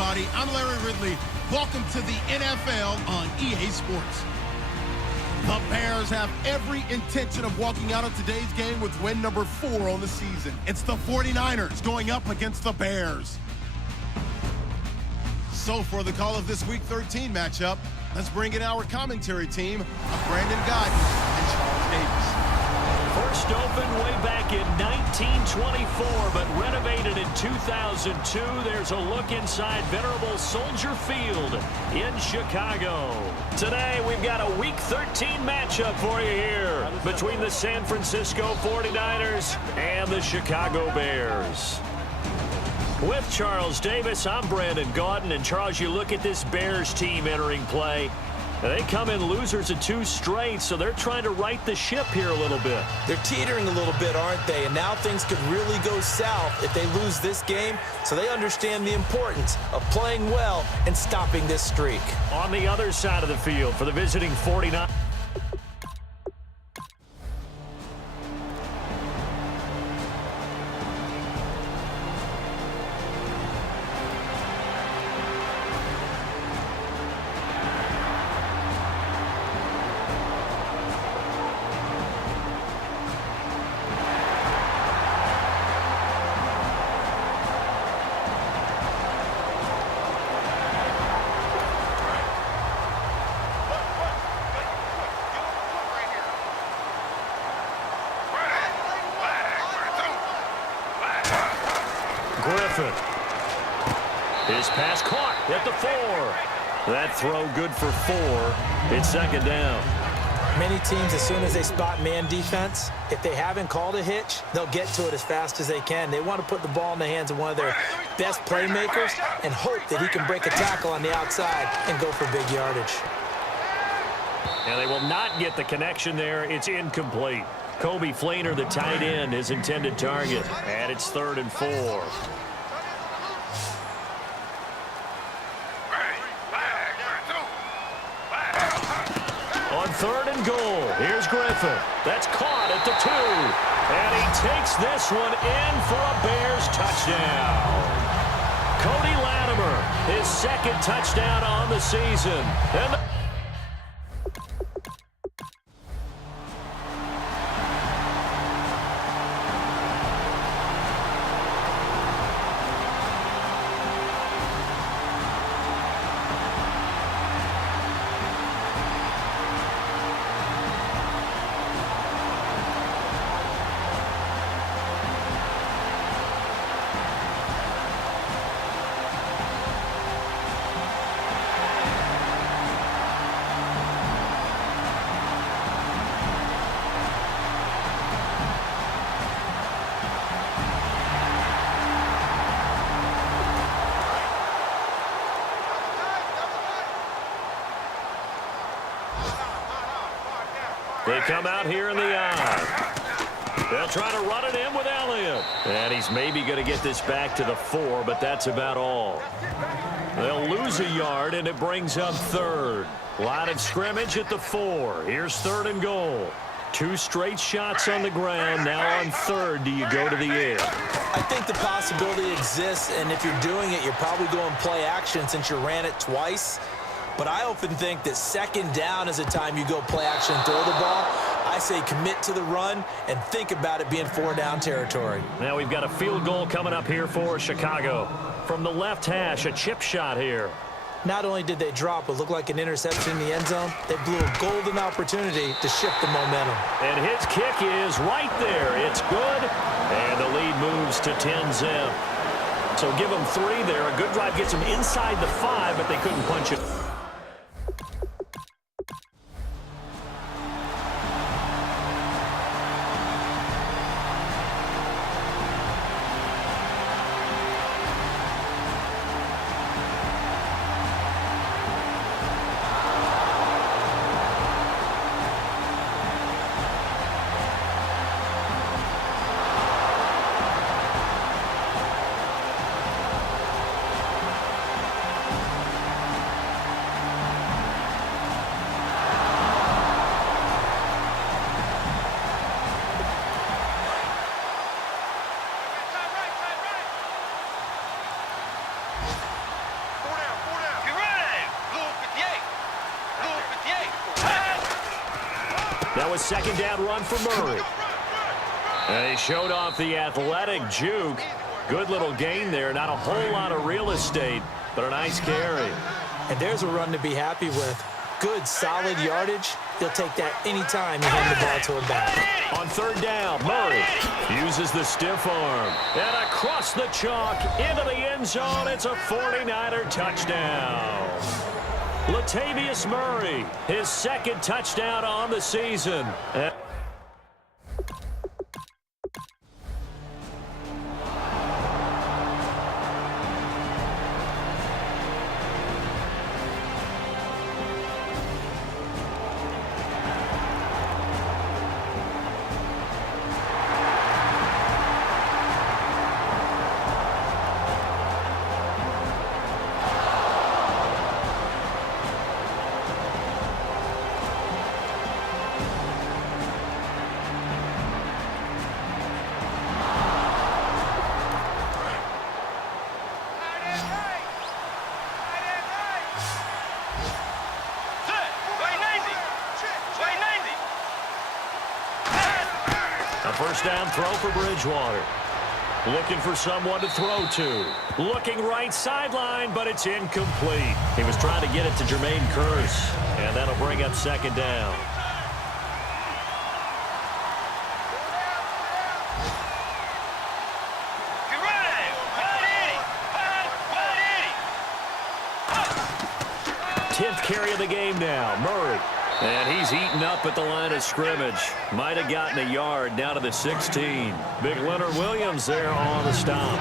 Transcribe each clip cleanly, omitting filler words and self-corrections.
everybody. I'm Larry Ridley. Welcome to the NFL on EA Sports. The Bears have every intention of walking out of today's game with win number 4 on the season. It's the 49ers going up against the Bears. So for the call of this Week 13 matchup, let's bring in our commentary team of Brandon Godden and Charles Davis. First opened way back in 1924, but renovated in 2002. There's a look inside venerable Soldier Field in Chicago. Today, we've got a Week 13 matchup for you here between the San Francisco 49ers and the Chicago Bears. With Charles Davis, I'm Brandon Gaudin. And Charles, you look at this Bears team entering play. They come in losers of 2 straight, so they're trying to right the ship here a little bit. They're teetering a little bit, aren't they? And now things could really go south if they lose this game, so they understand the importance of playing well and stopping this streak. On the other side of the field for the visiting 49ers. His pass caught at the 4. That throw good for 4. It's second down. Many teams, as soon as they spot man defense, if they haven't called a hitch, they'll get to it as fast as they can. They want to put the ball in the hands of one of their best playmakers and hope that he can break a tackle on the outside and go for big yardage. And they will not get the connection there. It's incomplete. Kobe Flainer, the tight end, his intended target. And it's 3rd and 4. On 3rd and goal, here's Griffin. That's caught at the 2. And he takes this one in for a Bears touchdown. Cody Latimer, his 2nd touchdown on the season. And they come out here in the eye. They'll try to run it in with Elliott. And he's maybe going to get this back to the 4, but that's about all. They'll lose a yard, and it brings up 3rd. Line of scrimmage at the 4. Here's 3rd and goal. 2 straight shots on the ground. Now on 3rd, do you go to the air? I think the possibility exists, and if you're doing it, you're probably going play action since you ran it twice. But I often think that 2nd down is a time you go play action and throw the ball. I say commit to the run and think about it being 4-down territory. Now we've got a field goal coming up here for Chicago. From the left hash, a chip shot here. Not only did they drop what looked like an interception in the end zone, they blew a golden opportunity to shift the momentum. And his kick is right there. It's good. And the lead moves to 10-zip. So give them 3 there. A good drive gets them inside the 5, but they couldn't punch it. Now a second down run for Murray. And he showed off the athletic juke. Good little gain there. Not a whole lot of real estate, but a nice carry. And there's a run to be happy with. Good, solid yardage. They'll take that anytime you hand the ball to a back. On third down, Murray uses the stiff arm. And across the chalk into the end zone. It's a 49er touchdown. Latavius Murray, his second touchdown on the season. First down throw for Bridgewater. Looking for someone to throw to. Looking right sideline, but it's incomplete. He was trying to get it to Jermaine Kearse, and that'll bring up second down. Tenth carry of the game now, Murray. And he's eaten up at the line of scrimmage. Might have gotten a yard down to the 16. Big Leonard Williams there on the stop.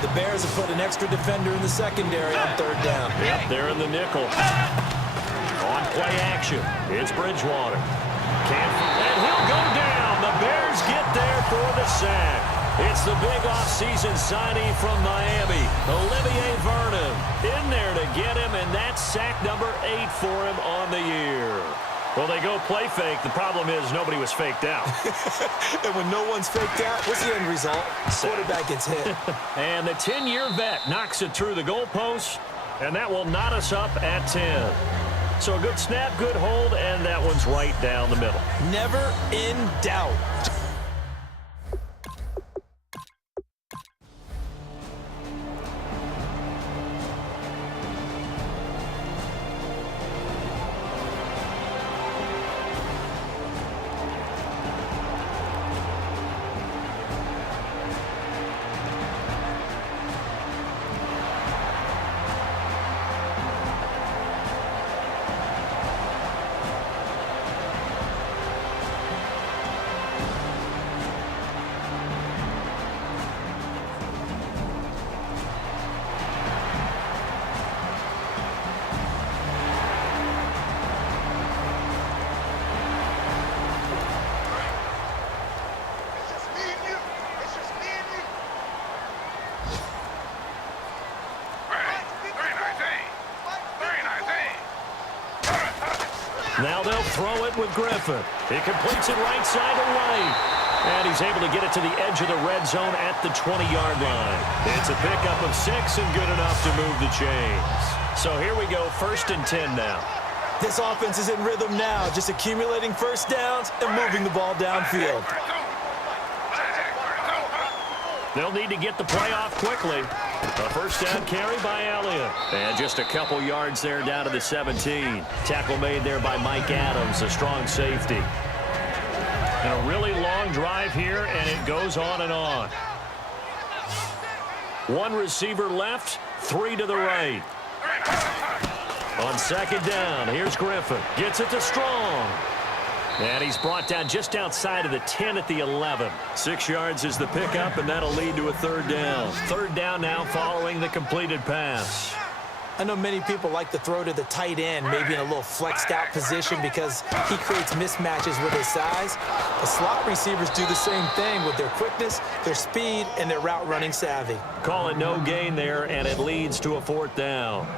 The Bears have put an extra defender in the secondary on third down. Yep, they're in the nickel. On play action, it's Bridgewater. And he'll go down. The Bears get there for the sack. It's the big offseason signing from Miami, Olivier Vernon, in there to get him, and that's sack number 8 for him on the year. Well, they go play fake. The problem is nobody was faked out. And when no one's faked out, what's the end result? Quarterback gets hit. And the 10-year vet knocks it through the goalpost, and that will knot us up at 10. So a good snap, good hold, and that one's right down the middle. Never in doubt. Now they'll throw it with Griffin. He completes it right side to right. And he's able to get it to the edge of the red zone at the 20-yard line. It's a pickup of 6 and good enough to move the chains. So here we go, 1st and 10 now. This offense is in rhythm now, just accumulating first downs and moving the ball downfield. They'll need to get the play off quickly. A first down carry by Elliott. And just a couple yards there down to the 17. Tackle made there by Mike Adams, a strong safety. And a really long drive here, and it goes on and on. One receiver left, 3 to the right. On second down, here's Griffin. Gets it to Strong. And he's brought down just outside of the 10 at the 11. 6 yards is the pickup, and that'll lead to a third down. Third down now following the completed pass. I know many people like to throw to the tight end, maybe in a little flexed out position because he creates mismatches with his size. The slot receivers do the same thing with their quickness, their speed, and their route running savvy. Call it no gain there, and it leads to a fourth down.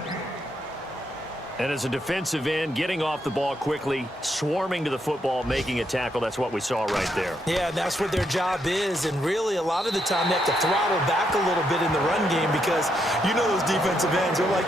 And as a defensive end, getting off the ball quickly, swarming to the football, making a tackle, that's what we saw right there. Yeah, that's what their job is, and really a lot of the time they have to throttle back a little bit in the run game because you know those defensive ends are like...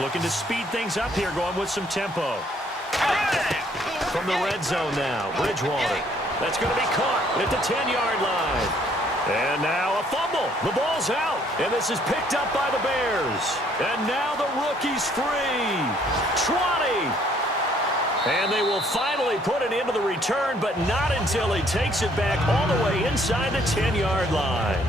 Looking to speed things up here, going with some tempo. From the red zone now, Bridgewater. That's going to be caught at the 10-yard line. And now a fumble. The ball's out. And this is picked up by the Bears. And now the rookie's free. 20. And they will finally put it into the return, but not until he takes it back all the way inside the 10-yard line.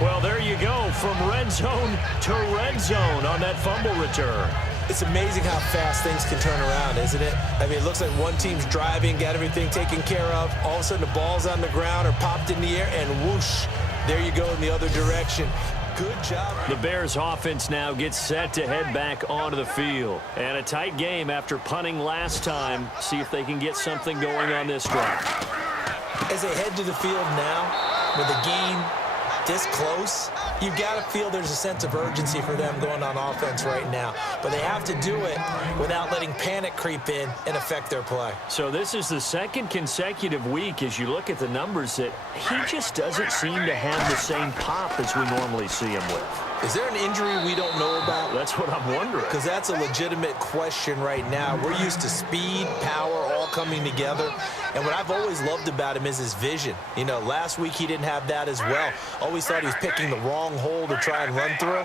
Well, there you go, from red zone to red zone on that fumble return. It's amazing how fast things can turn around, isn't it? I mean, it looks like one team's driving, got everything taken care of. All of a sudden, the ball's on the ground or popped in the air, and whoosh, there you go in the other direction. Good job. The Bears offense now gets set to head back onto the field. And a tight game after punting last time. See if they can get something going on this drive. As they head to the field now, with the game this close, you've got to feel there's a sense of urgency for them going on offense right now. But they have to do it without letting panic creep in and affect their play. So this is the second consecutive week, as you look at the numbers, that he just doesn't seem to have the same pop as we normally see him with. Is there an injury we don't know about? That's what I'm wondering. Because that's a legitimate question right now. We're used to speed, power, all coming together. And what I've always loved about him is his vision. You know, last week he didn't have that as well. Always thought he was picking the wrong hole to try and run through.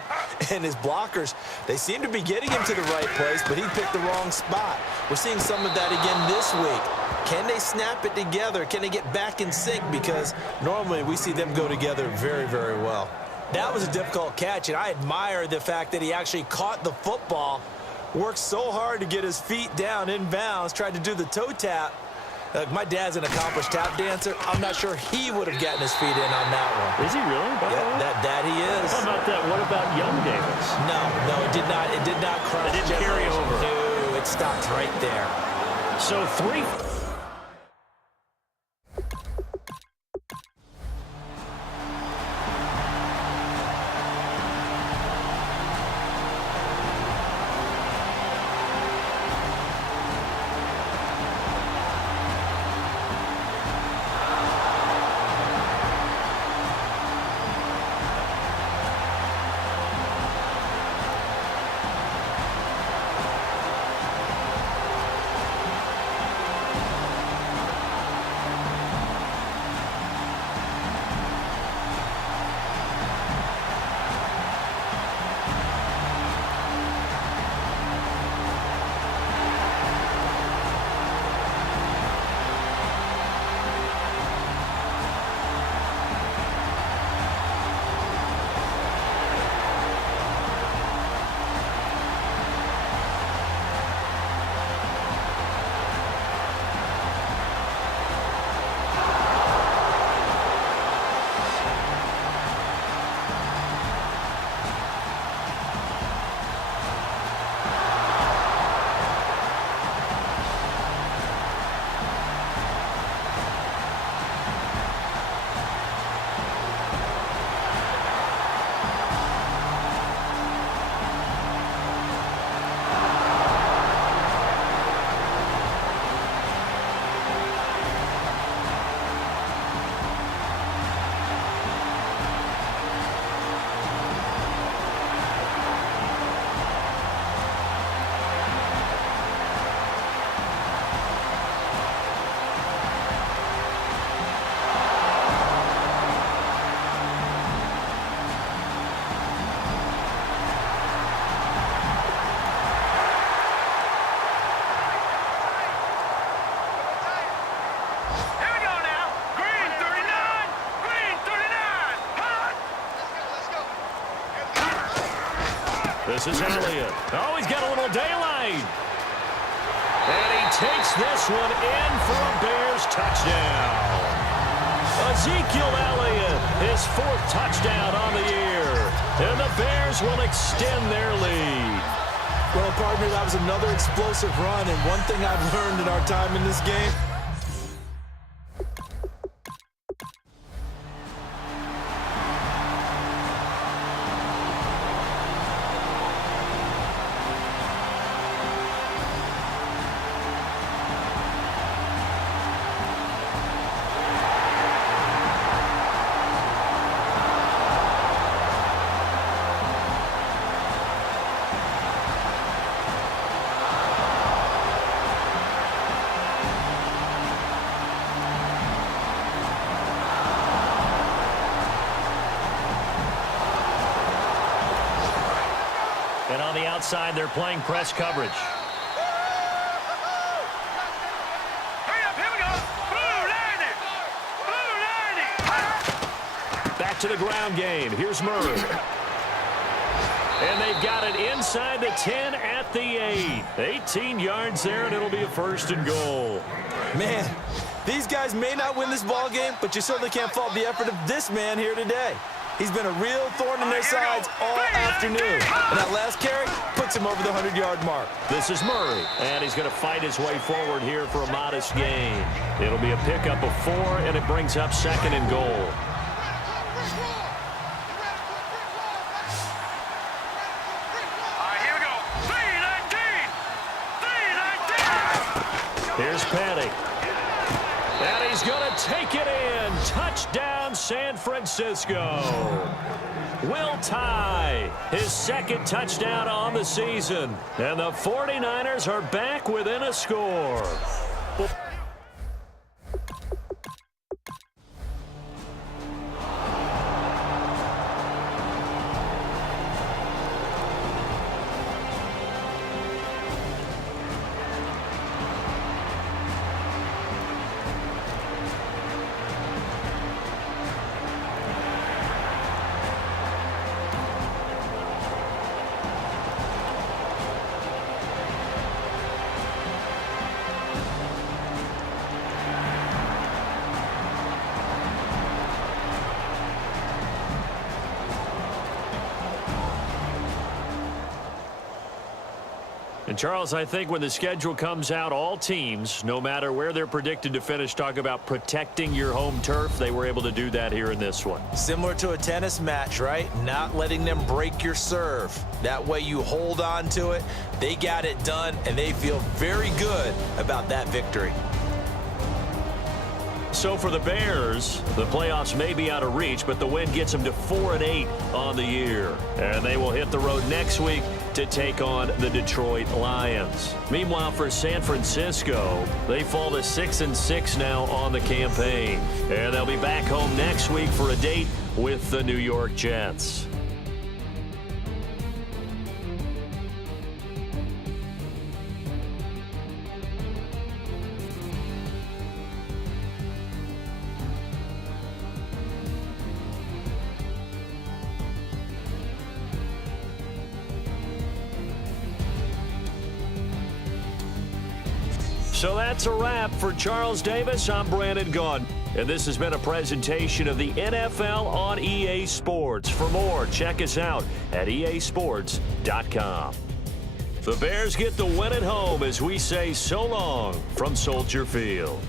And his blockers, they seem to be getting him to the right place, but he picked the wrong spot. We're seeing some of that again this week. Can they snap it together? Can they get back in sync? Because normally we see them go together very, very well. That was a difficult catch, and I admire the fact that he actually caught the football, worked so hard to get his feet down inbounds, tried to do the toe tap. My dad's an accomplished tap dancer. I'm not sure he would have gotten his feet in on that one. Is he really? Yeah, that he is. How about that? What about Young Davis? No, it did not. It did not cross. It didn't carry over. No, it stopped right there. So 3. This is Elliott. Oh, he's got a little daylight. And he takes this one in for a Bears touchdown. Ezekiel Elliott, his 4th touchdown on the year. And the Bears will extend their lead. Well, partner, that was another explosive run. And one thing I've learned in our time in this game, And on the outside, they're playing press coverage. Back to the ground game. Here's Murray. And they've got it inside the 10 at the 8. 18 yards there, and it'll be a 1st and goal. Man, these guys may not win this ball game, but you certainly can't fault the effort of this man here today. He's been a real thorn in their sides all afternoon. And that last carry puts him over the 100-yard mark. This is Murray, and he's going to fight his way forward here for a modest gain. It'll be a pickup of 4, and it brings up 2nd and goal. Here's Petty. And he's going to take it in. Touchdown, San Francisco. Will Tye, his 2nd touchdown on the season. And the 49ers are back within a score. And, Charles, I think when the schedule comes out, all teams, no matter where they're predicted to finish, talk about protecting your home turf. They were able to do that here in this one. Similar to a tennis match, right? Not letting them break your serve. That way you hold on to it. They got it done, and they feel very good about that victory. So for the Bears, the playoffs may be out of reach, but the win gets them to 4-8 on the year. And they will hit the road next week to take on the Detroit Lions. Meanwhile, for San Francisco, they fall to 6-6 now on the campaign. And they'll be back home next week for a date with the New York Jets. So that's a wrap. For Charles Davis, I'm Brandon Gaudin. And this has been a presentation of the NFL on EA Sports. For more, check us out at easports.com. The Bears get the win at home as we say so long from Soldier Field.